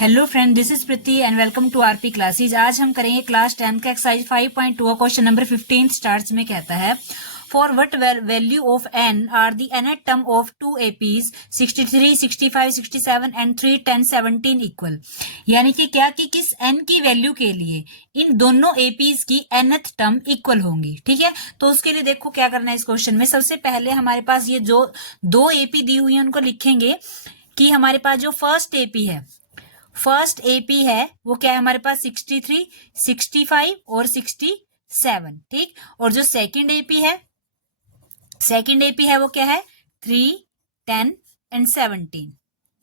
Hello friend, this is Preeti and welcome to RP classes. आज हम करेंगे क्लास 10 का एक्सरसाइज 5.2 क्वेश्चन नंबर 15 स्टार्ट्स में कहता है for what value of n are the nth term of 2 APs 63, 65, 67 and 3, 10, 17 equal. यानी कि क्या कि किस n की वैल्यू के लिए इन दोनों APs की nth टर्म इक्वल होंगी। ठीक है, तो उसके लिए देखो क्या करना है इस क्वेश्चन में। सबसे पहले हमारे पास ये जो दो AP दी हुई है उनको लिखेंगे कि हमारे पास जो फर्स्ट AP है वो क्या है हमारे पास 63, 65 और 67। ठीक, और जो सेकंड AP है वो क्या है 3, 10 एंड 17।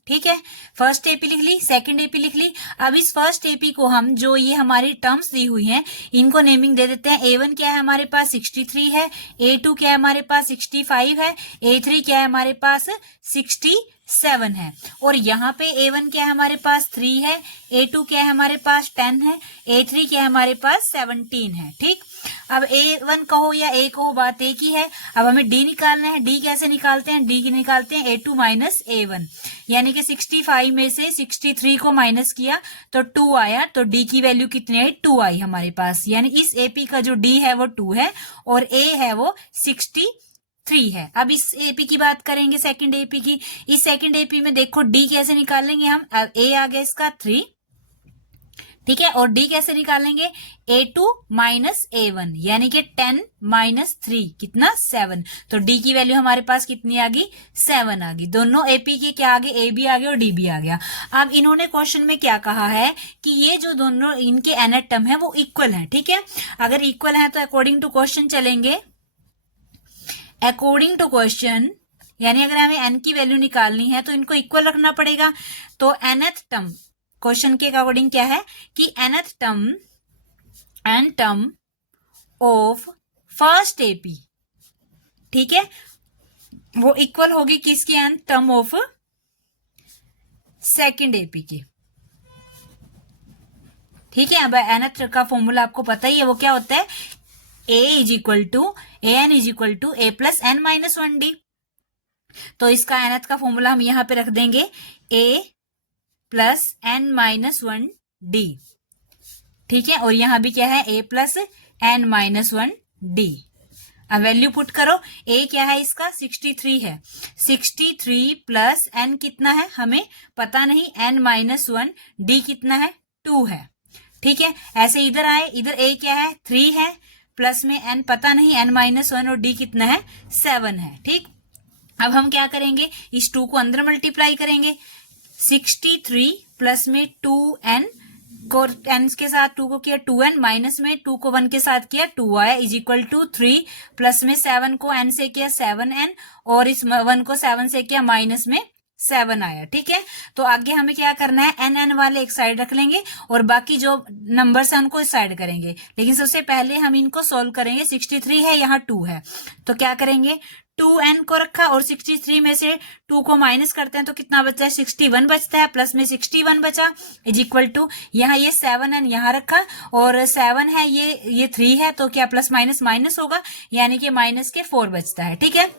ठीक है, फर्स्ट एपी लिख ली, सेकंड एपी लिख ली। अब इस फर्स्ट एपी को हम जो ये हमारी टर्म्स दी हुई हैं इनको नेमिंग दे देते हैं। A1 क्या है हमारे पास 63 है, A2 क्या है हमारे पास 65 है, A3 क्या है हमारे पास 67 है, और यहाँ पे A1 क्या है हमारे पास 3 है, A2 क्या है हमारे पास 10 है, A3 क्या है हमारे पास 17 है। ठीक, अब A1 कहो या A कहो बात एक ही है। अब हमें D निकालना है। D कैसे निकालते हैं? D की निकालते हैं A2 माइनस A1, यानी कि 65 में से 63 को माइनस किया तो 2 आया, तो D की वैल्यू कितनी आई? 2 आई हमारे पास। यानी इस AP का जो D है वो 2 है और A है वो 63 है। अब इस AP की बात करेंगे, सेकंड AP की। इस सेकंड AP में देखो D कैसे निकालेंगे हम? A आ गया इसका 3, ठीक है, और D कैसे निकालेंगे? A2 माइनस A1, यानी कि 10 माइनस 3 कितना 7। तो D की वैल्यू हमारे पास कितनी आ गई? 7 आ गई। दोनों AP की क्या आ गए? A भी आ गया और D भी आ गया। अब इन्होंने क्वेश्चन में क्या कहा है कि ये जो दोनों इनके nth टर्म है वो इक्वल है। ठीक है, अगर इक्वल है तो अकॉर्डिंग टू क्वेश्चन चलेंगे। अकॉर्डिंग टू क्वेश्चन यानी अगर हमें n की वैल्यू निकालनी है तो इनको इक्वल रखना पड़ेगा। तो nth टर्म क्वेश्चन के अकॉर्डिंग क्या है कि nth term of first AP, ठीक है, वो इक्वल होगी किसकी? nth term of second AP की। ठीक है, अब nth का फॉर्मूला आपको पता ही है, वो क्या होता है? an is equal to a plus n minus 1d। तो इसका nth का फॉर्मूला हम यहां पे रख देंगे a plus n minus 1d। ठीक है, और यहां भी क्या है? a plus n minus 1d। अब वैल्यू पुट करो। a क्या है इसका? 63 है। 63 प्लस n कितना है हमें पता नहीं, n माइनस 1, d कितना है? 2 है। ठीक है, ऐसे इधर आए, इधर a क्या है? 3 है, प्लस में n पता नहीं, n माइनस 1 और d कितना है? 7 है। ठीक, अब हम क्या करेंगे? इस 2 को अंदर मल्टीप्लाई करेंगे। 63 प्लस में 2n को n के साथ 2 को किया 2n, माइनस में 2 को 1 के साथ किया 2 आया, इज इक्वल टू 3, प्लस में 7 को n से किया 7n, और इस 1 को 7 से किया माइनस में 7 आया। ठीक है, तो आगे हमें क्या करना है? n वाले एक साइड रख लेंगे और बाकी जो नंबर्स है उनको इस साइड करेंगे। लेकिन सबसे पहले हम इनको सोल्व करेंगे। 63 है, यहाँ 2 है, तो क्या करेंगे? 2n को रखा और 63 में से 2 को माइनस करते हैं तो कितना बचता है? 61 बचता है, प्लस में 61 बचा, इज इक्वल टू यहाँ ये 7n यहाँ रखा और 7 है, ये 3 है, तो क्या प्लस माइनस माइनस होगा, यानी कि माइनस के 4 बचता है। ठीक है,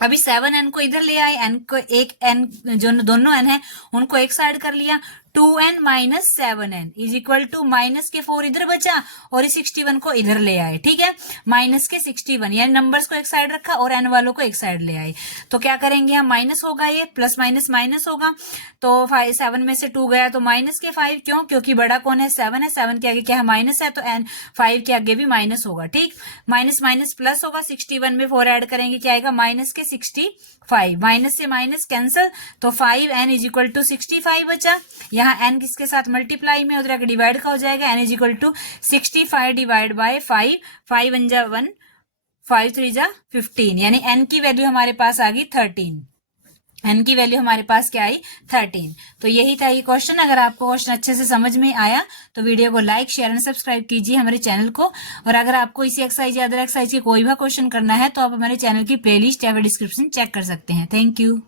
अभी 7n को इधर ले आए, n को एक n जो दोनों n है उनको एक साइड कर लिया। 2n minus 7n is equal to minus के 4 इधर बचा और इस 61 को इधर ले आए। ठीक है, माइनस के 61 यानी नंबर्स को एक साइड रखा और n वालों को एक साइड ले आए। तो क्या करेंगे हम? माइनस होगा, ये प्लस माइनस माइनस होगा, तो 7 में से 2 गया तो माइनस के 5। क्यों? क्योंकि बड़ा कौन है? 7 है, 7 के आगे क्या है? माइनस है, तो n 5 के आगे भी माइनस होगा। ठीक, माइनस माइनस प्लस होगा, 61 में 4 ऐड करेंगे क्या आएगा? माइनस के 65, माइनस से माइनस कैंसिल, तो 5n इज इक्वल टू 65 बचा। यहाँ n किसके साथ मल्टीप्लाई में उधर डिवाइड का हो जाएगा, n is equal to 65 divide by 5, 5 1 जा 1, 5 3 जा 15, यानी n की वैल्यू हमारे पास आ गई 13। n की वैल्यू हमारे पास क्या आई? 13। तो यही था ये क्वेश्चन। अगर आपको क्वेश्चन अच्छे से समझ में आया तो वीडियो को लाइक, शेयर एंड सब्सक्राइब कीजिए हमारे चैनल को। और अगर आपको इसी एक्सरसाइज या अदर एक्सरसाइज की कोई भी क्वेश्चन करना है तो आप हमारे चैनल की प्लेलिस्ट या फिर डिस्क्रिप्शन चेक कर सकते हैं। Thank you.